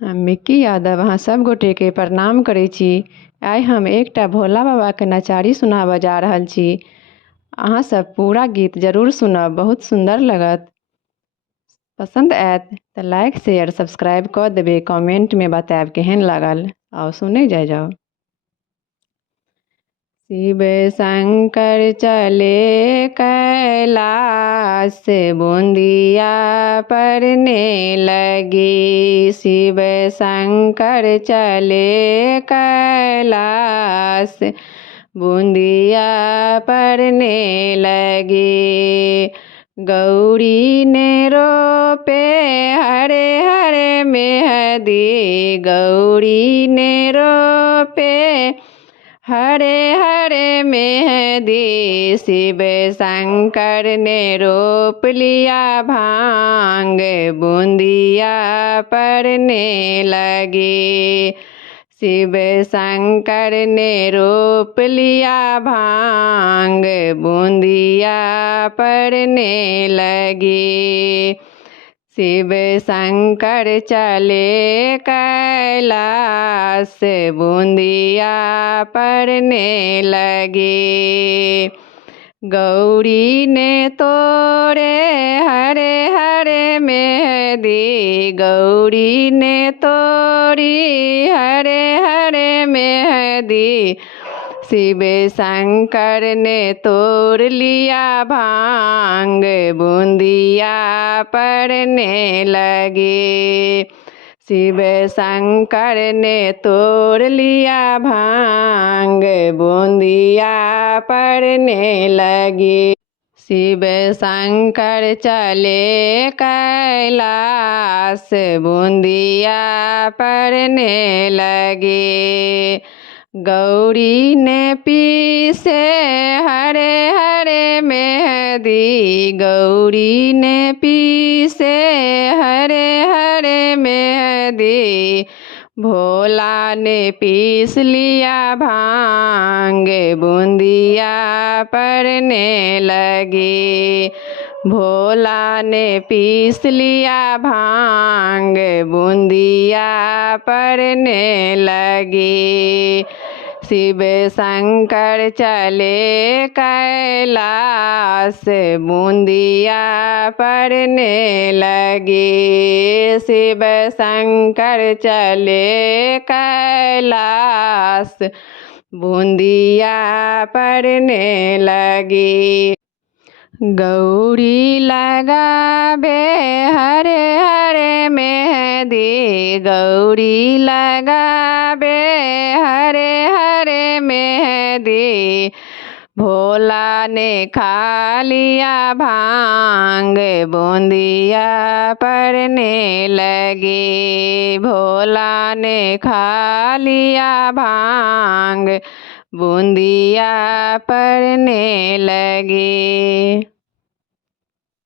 हम मिक्की यादव अहाँ सब गोटे के प्रणाम करै छी। आइ हम एकटा भोला बाबा के नचारी सुनाबऽ जा रहल छी। अहाँ सब पूरा गीत जरूर सुनब, बहुत सुंदर लगत। पसंद आयत तऽ लाइक शेयर सब्सक्राइब कऽ देबै, कमेंट में बतायब केहन लागल। आओ सुने जाओ। शिव शंकर चले कैलाश, बूंदिया परने लगे। शिव शंकर चले कैलाश, बूंदिया परने लगे। गौरी ने रोपे हरे हरे मेहदी, गौरी ने रोपे हरे हरे मेहदी। शिव शंकर ने रोप लिया भांग, बूंदिया परने लगे। शिव शंकर ने रोप लिया भांग, बूंदिया परने लगे। शिव शंकर चले कैलाश, बूंदिया परने लगे। गौरी ने तोड़े हरे हरे मेहदी, गौरी ने तोड़ी हरे हरे मेहदी। शिव शंकर ने तोड़ लिया भांग, बूंदिया परने लगे। शिव शंकर ने तोड़ लिया भांग, बूंदिया परने लगे। शिव शंकर चले कैलाश, बूंदिया परने लगे। गौरी ने पीसे हरे हरे मेहदी, गौरी ने पीसे हरे हरे मेहदी। भोला ने पीस लिया भांग, बूंदिया परने लगे। भोला ने पीस लिया भांग, बूंदिया परने लगे। शिव शंकर चले कैलाश, बूंदिया परने लगे। शिव शंकर चले कैलाश, बूंदिया परने लगे। गौरी लगाबे हरे हरे मेहदी, गौरी लगाबे हरे हरे मेहदी। भोला ने खा लिया भांग, बूंदिया परने लगे। भोला ने खा लिया भांग, बूंदिया परने लगे।